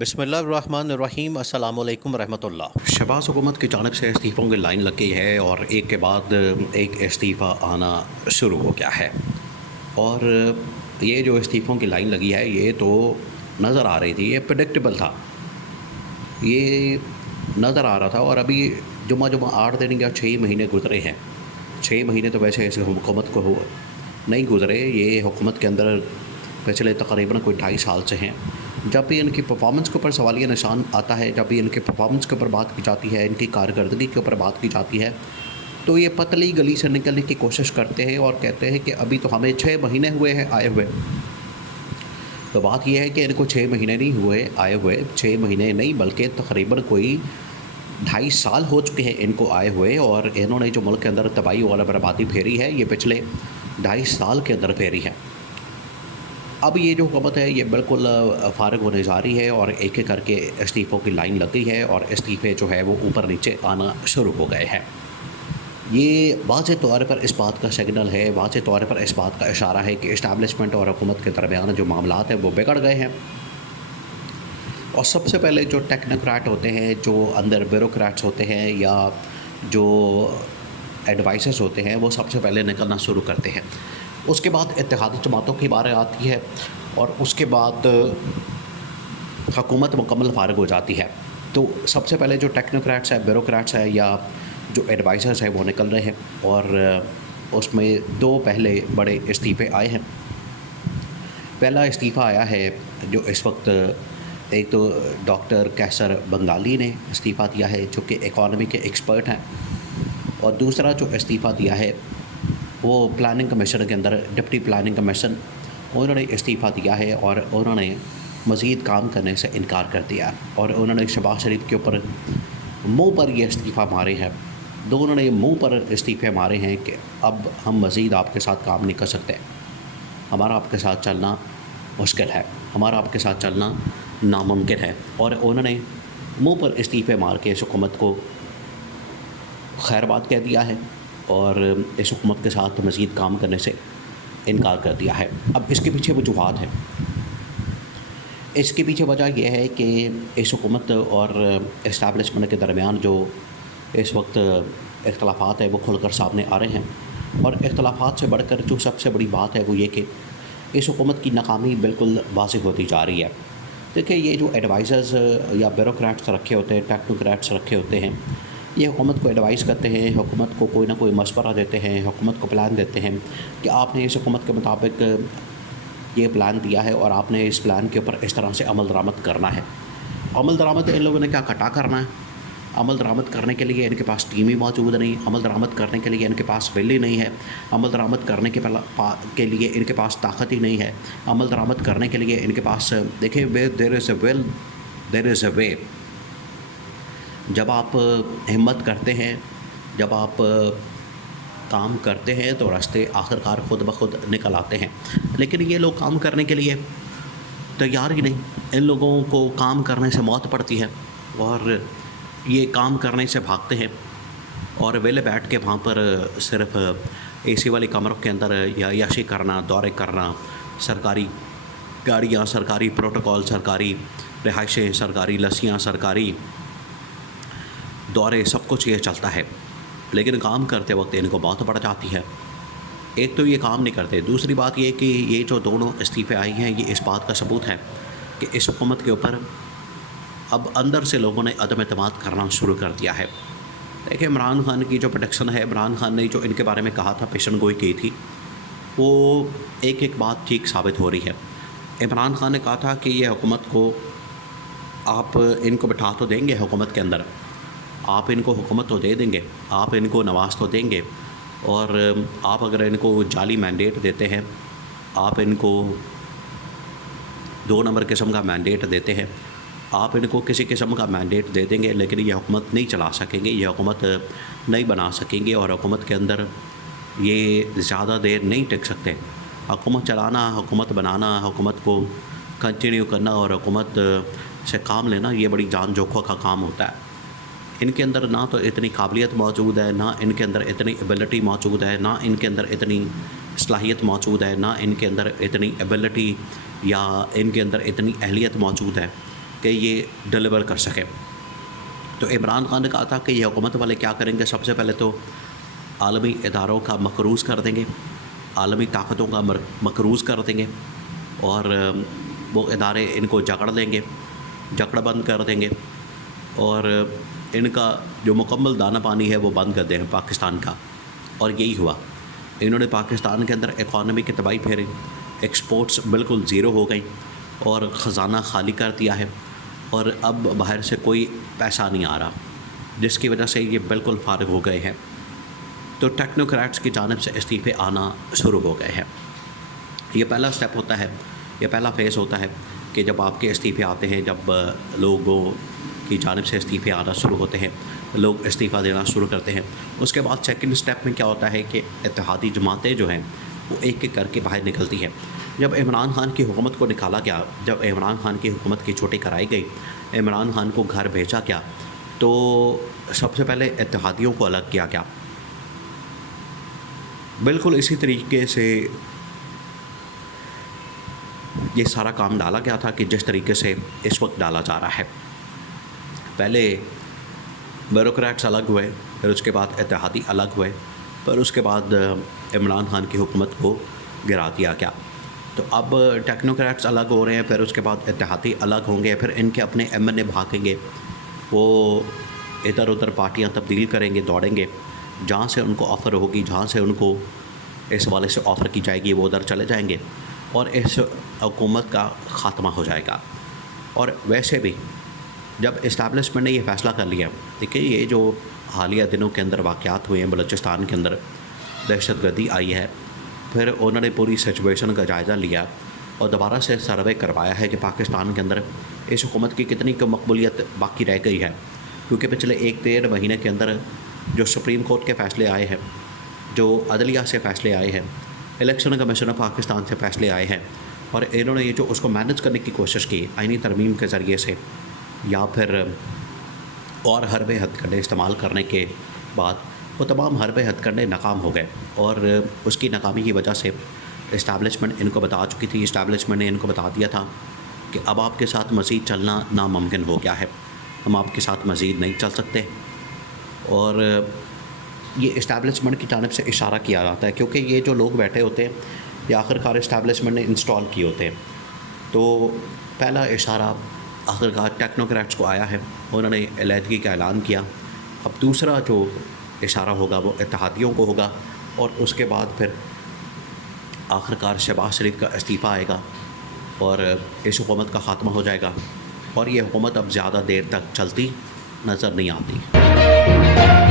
بسم اللہ الرحمن الرحیم، السلام علیکم ورحمۃ اللہ۔ شہباز حکومت کی جانب سے استعفوں کی لائن لگ گئی ہے اور ایک کے بعد ایک استعفیٰ آنا شروع ہو گیا ہے، اور یہ جو استعفوں کی لائن لگی ہے یہ تو نظر آ رہی تھی، یہ پریڈکٹیبل تھا، یہ نظر آ رہا تھا۔ اور ابھی جمعہ 8 دن یا 6 مہینے گزرے ہیں۔ 6 مہینے تو ویسے ایسے حکومت کو نہیں گزرے، یہ حکومت کے اندر پچھلے تقریباً کوئی 2.5 سال سے ہیں۔ جب بھی ان کی پرفارمنس کے اوپر سوالیہ نشان آتا ہے، جب بھی ان کی پرفارمنس کے اوپر بات کی جاتی ہے، ان کی کارکردگی کے اوپر بات کی جاتی ہے، تو یہ پتلی گلی سے نکلنے کی کوشش کرتے ہیں اور کہتے ہیں کہ ابھی تو ہمیں 6 مہینے ہوئے ہیں آئے ہوئے۔ تو بات یہ ہے کہ ان کو 6 مہینے نہیں ہوئے آئے ہوئے، 6 مہینے نہیں بلکہ تقریباً کوئی 2.5 سال ہو چکے ہیں ان کو آئے ہوئے، اور انہوں نے جو ملک کے اندر تباہی اور بربادی پھیری ہے یہ پچھلے 2.5 سال کے اندر پھیری ہے۔ اب یہ جو حکومت ہے یہ بالکل فارغ ہونے جا رہی ہے، اور ایک ایک کر کے استعفوں کی لائن لگ گئی ہے، اور استعفے جو ہے وہ اوپر نیچے آنا شروع ہو گئے ہیں۔ یہ واضح طور پر اس بات کا سگنل ہے، واضح طور پر اس بات کا اشارہ ہے کہ اسٹیبلشمنٹ اور حکومت کے درمیان جو معاملات ہیں وہ بگڑ گئے ہیں۔ اور سب سے پہلے جو ٹیکنوکریٹ ہوتے ہیں، جو اندر بیوروکریٹس ہوتے ہیں یا جو ایڈوائزرز ہوتے ہیں، وہ سب سے پہلے نکلنا شروع کرتے ہیں۔ اس کے بعد اتحادی جماعتوں کی بارے آتی ہے، اور اس کے بعد حکومت مکمل فارغ ہو جاتی ہے۔ تو سب سے پہلے جو ٹیکنوکریٹس ہیں، بیوروکریٹس ہیں یا جو ایڈوائزرز ہیں وہ نکل رہے ہیں، اور اس میں 2 پہلے بڑے استعفے آئے ہیں۔ پہلا استعفیٰ آیا ہے جو اس وقت ایک تو ڈاکٹر کیسر بنگالی نے استعفیٰ دیا ہے جو کہ اکانومی کے ایکسپرٹ ہیں، اور دوسرا جو استعفیٰ دیا ہے وہ پلاننگ کمیشن کے اندر ڈپٹی پلاننگ کمیشن، انہوں نے استعفیٰ دیا ہے اور انہوں نے مزید کام کرنے سے انکار کر دیا، اور انہوں نے شہباز شریف کے اوپر منہ پر یہ استعفیٰ مارے ہیں۔ دونوں نے منہ پر استعفے مارے ہیں کہ اب ہم مزید آپ کے ساتھ کام نہیں کر سکتے، ہمارا آپ کے ساتھ چلنا مشکل ہے، ہمارا آپ کے ساتھ چلنا ناممکن ہے، اور انہوں نے منہ پر استعفے مار کے اس حکومت کو خیر بات کہہ دیا ہے، اور اس حکومت کے ساتھ مزید کام کرنے سے انکار کر دیا ہے۔ اب اس کے پیچھے وجوہات ہیں۔ اس کے پیچھے وجہ یہ ہے کہ اس حکومت اور اسٹیبلشمنٹ کے درمیان جو اس وقت اختلافات ہیں وہ کھل کر سامنے آ رہے ہیں، اور اختلافات سے بڑھ کر جو سب سے بڑی بات ہے وہ یہ کہ اس حکومت کی ناکامی بالکل واضح ہوتی جا رہی ہے۔ دیکھیں، یہ جو ایڈوائزرز یا بیوروکریٹس رکھے ہوتے ہیں، ٹیکنوکریٹس رکھے ہوتے ہیں، یہ حکومت کو ایڈوائز کرتے ہیں، حکومت کو کوئی نہ کوئی مشورہ دیتے ہیں، حکومت کو پلان دیتے ہیں کہ آپ نے اس حکومت کے مطابق یہ پلان دیا ہے اور آپ نے اس پلان کے اوپر اس طرح سے عمل درآمد کرنا ہے۔ عمل درآمد ان لوگوں نے کیا کٹا کرنا ہے؟ عمل درآمد کرنے کے لیے ان کے پاس ٹیم ہی موجود نہیں، عمل درآمد کرنے کے لیے ان کے پاس ول ہی نہیں ہے، عمل درآمد کرنے کے لیے ان کے پاس طاقت ہی نہیں ہے، عمل درآمد کرنے کے لیے ان کے پاس دیکھیں دیر از اے ول دیر از اے وے۔ جب آپ ہمت کرتے ہیں، جب آپ کام کرتے ہیں تو راستے آخرکار خود بخود نکل آتے ہیں، لیکن یہ لوگ کام کرنے کے لیے تیار ہی نہیں۔ ان لوگوں کو کام کرنے سے موت پڑتی ہے، اور یہ کام کرنے سے بھاگتے ہیں، اور ویلے بیٹھ کے وہاں پر صرف اے سی والی کمروں کے اندر یا عیاشی کرنا، دورے کرنا، سرکاری گاڑیاں، سرکاری پروٹوکول، سرکاری رہائشیں، سرکاری لسیاں، سرکاری دورے، سب کچھ یہ چلتا ہے، لیکن کام کرتے وقت ان کو موت پڑ جاتی ہے۔ ایک تو یہ کام نہیں کرتے، دوسری بات یہ کہ یہ جو دونوں استعفے آئی ہیں یہ اس بات کا ثبوت ہے کہ اس حکومت کے اوپر اب اندر سے لوگوں نے عدم اعتماد کرنا شروع کر دیا ہے۔ دیکھیں، عمران خان کی جو پروڈکشن ہے، عمران خان نے جو ان کے بارے میں کہا تھا، پیشن گوئی کی تھی، وہ ایک ایک بات ٹھیک ثابت ہو رہی ہے۔ عمران خان نے کہا تھا کہ یہ حکومت کو آپ ان کو بٹھا تو دیں گے حکومت کے اندر، آپ ان کو حکومت تو دے دیں گے، آپ ان کو نواز تو دیں گے، اور آپ اگر ان کو جعلی مینڈیٹ دیتے ہیں، آپ ان کو 2 نمبر قسم کا مینڈیٹ دیتے ہیں، آپ ان کو کسی قسم کا مینڈیٹ دے دیں گے، لیکن یہ حکومت نہیں چلا سکیں گے، یہ حکومت نہیں بنا سکیں گے، اور حکومت کے اندر یہ زیادہ دیر نہیں ٹک سکتے۔ حکومت چلانا، حکومت بنانا، حکومت کو کنٹینیو کرنا اور حکومت سے کام لینا یہ بڑی جان جوکھوں کا کام ہوتا ہے۔ ان کے اندر نہ تو اتنی قابلیت موجود ہے، نہ ان کے اندر اتنی ایبلٹی موجود ہے، نہ ان کے اندر اتنی صلاحیت موجود ہے، نہ ان کے اندر اتنی ایبلٹی یا ان کے اندر اتنی اہلیت موجود ہے کہ یہ ڈلیور کر سکے۔ تو عمران خان نے کہا تھا کہ یہ حکومت والے کیا کریں گے، سب سے پہلے تو عالمی اداروں کا مقروض کر دیں گے، عالمی طاقتوں کا مقروض کر دیں گے، اور وہ ادارے ان کو جکڑ لیں گے، جکڑ بند کر دیں گے، اور ان کا جو مکمل دانہ پانی ہے وہ بند کر دیں پاکستان کا۔ اور یہی ہوا، انہوں نے پاکستان کے اندر اکانومی کی تباہی پھیری، ایکسپورٹس بالکل زیرو ہو گئی اور خزانہ خالی کر دیا ہے، اور اب باہر سے کوئی پیسہ نہیں آ رہا، جس کی وجہ سے یہ بالکل فارغ ہو گئے ہیں۔ تو ٹیکنوکریٹس کی جانب سے استعفے آنا شروع ہو گئے ہیں۔ یہ پہلا سٹیپ ہوتا ہے، یہ پہلا فیز ہوتا ہے کہ جب آپ کے استعفے آتے ہیں، جب لوگوں کی جانب سے استعفے آنا شروع ہوتے ہیں، لوگ استعفیٰ دینا شروع کرتے ہیں۔ اس کے بعد سیکنڈ سٹیپ میں کیا ہوتا ہے کہ اتحادی جماعتیں جو ہیں وہ ایک ایک کر کے باہر نکلتی ہیں۔ جب عمران خان کی حکومت کو نکالا گیا، جب عمران خان کی حکومت کی چھٹی کرائی گئی، عمران خان کو گھر بھیجا گیا، تو سب سے پہلے اتحادیوں کو الگ کیا گیا۔ بالکل اسی طریقے سے یہ سارا کام ڈالا گیا تھا کہ جس طریقے سے اس وقت ڈالا جا رہا ہے۔ پہلے بیوروکریٹس الگ ہوئے، پھر اس کے بعد اتحادی الگ ہوئے، پھر اس کے بعد عمران خان کی حکومت کو گرا دیا گیا۔ تو اب ٹیکنوکریٹس الگ ہو رہے ہیں، پھر اس کے بعد اتحادی الگ ہوں گے، پھر ان کے اپنے ایم این اے بھاگیں گے، وہ ادھر ادھر پارٹیاں تبدیل کریں گے، دوڑیں گے، جہاں سے ان کو آفر ہوگی، جہاں سے ان کو اس والے سے آفر کی جائے گی وہ ادھر چلے جائیں گے، اور اس حکومت کا خاتمہ ہو جائے گا۔ اور ویسے بھی جب اسٹیبلشمنٹ نے یہ فیصلہ کر لیا، دیکھیں یہ جو حالیہ دنوں کے اندر واقعات ہوئے ہیں، بلوچستان کے اندر دہشت گردی آئی ہے، پھر انہوں نے پوری سچویشن کا جائزہ لیا اور دوبارہ سے سروے کروایا ہے کہ پاکستان کے اندر اس حکومت کی کتنی مقبولیت باقی رہ گئی ہے، کیونکہ پچھلے 1-1.5 مہینے کے اندر جو سپریم کورٹ کے فیصلے آئے ہیں، جو عدلیہ سے فیصلے آئے ہیں، الیکشن کمیشن آف پاکستان سے فیصلے آئے ہیں، اور انہوں نے یہ جو اس کو مینج کرنے کی کوشش کی آئینی ترمیم کے ذریعے سے یا پھر اور حربے ہتھ کنڈے استعمال کرنے کے بعد، وہ تمام حربے ہتھ کنڈے ناکام ہو گئے، اور اس کی ناکامی کی وجہ سے اسٹیبلشمنٹ ان کو بتا چکی تھی، اسٹیبلشمنٹ نے ان کو بتا دیا تھا کہ اب آپ کے ساتھ مزید چلنا ناممکن ہو گیا ہے، ہم آپ کے ساتھ مزید نہیں چل سکتے۔ اور یہ اسٹیبلشمنٹ کی جانب سے اشارہ کیا جاتا ہے، کیونکہ یہ جو لوگ بیٹھے ہوتے ہیں یہ آخرکار اسٹیبلشمنٹ نے انسٹال کیے ہوتے ہیں۔ تو پہلا اشارہ آخرکار ٹیکنوکریٹس کو آیا ہے، انہوں نے علیحدگی کا اعلان کیا۔ اب دوسرا جو اشارہ ہوگا وہ اتحادیوں کو ہوگا، اور اس کے بعد پھر آخرکار شہباز شریف کا استعفیٰ آئے گا اور اس حکومت کا خاتمہ ہو جائے گا، اور یہ حکومت اب زیادہ دیر تک چلتی نظر نہیں آتی۔